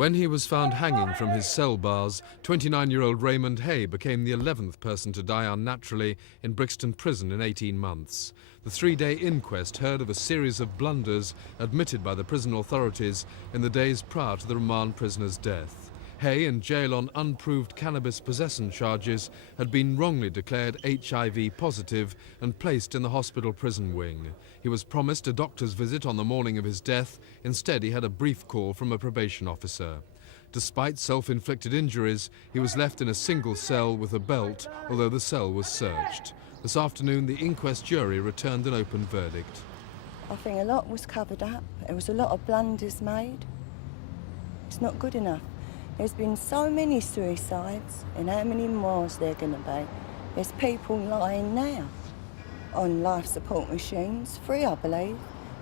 When he was found hanging from his cell bars, 29-year-old Raymond Hay became the 11th person to die unnaturally in Brixton Prison in 18 months. The three-day inquest heard of a series of blunders admitted by the prison authorities in the days prior to the remand prisoner's death. Hay, in jail on unproved cannabis possession charges, had been wrongly declared HIV positive and placed in the hospital prison wing. He was promised a doctor's visit on the morning of his death. Instead, he had a brief call from a probation officer. Despite self-inflicted injuries, he was left in a single cell with a belt, although the cell was searched. This afternoon, the inquest jury returned an open verdict. I think a lot was covered up. There was a lot of blunders made. It's not good enough. There's been so many suicides, and how many more is there going to be? There's people lying now on life support machines, free I believe.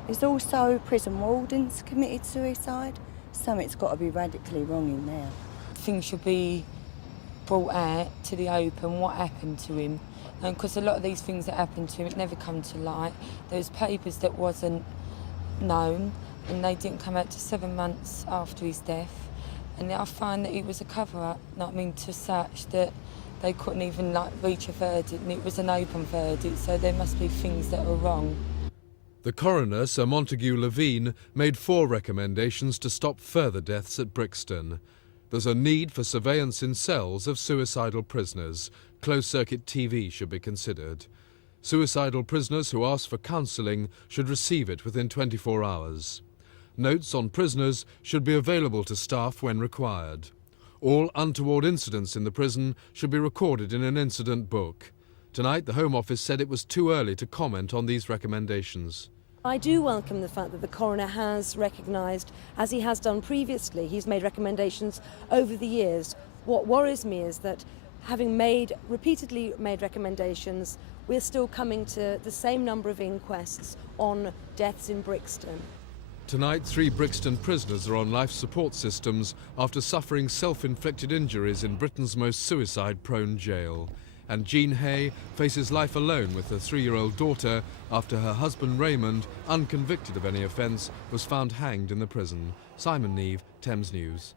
There's also prison wardens committed suicide. Something's got to be radically wrong in there. Things should be brought out to the open, what happened to him. Because a lot of these things that happened to him, it never come to light. There was papers that wasn't known, and they didn't come out to 7 months after his death. And I find that it was a cover-up, to such that they couldn't even reach a verdict, and it was an open verdict, so there must be things that were wrong. The coroner, Sir Montague Levine, made 4 recommendations to stop further deaths at Brixton. There's a need for surveillance in cells of suicidal prisoners. Closed-circuit TV should be considered. Suicidal prisoners who ask for counselling should receive it within 24 hours. Notes on prisoners should be available to staff when required. All untoward incidents in the prison should be recorded in an incident book. Tonight, the Home Office said it was too early to comment on these recommendations. I do welcome the fact that the coroner has recognised, as he has done previously, he's made recommendations over the years. What worries me is that having repeatedly made recommendations, we're still coming to the same number of inquests on deaths in Brixton. Tonight, 3 Brixton prisoners are on life support systems after suffering self-inflicted injuries in Britain's most suicide-prone jail. And Jean Hay faces life alone with her 3-year-old daughter after her husband Raymond, unconvicted of any offence, was found hanged in the prison. Simon Neve, Thames News.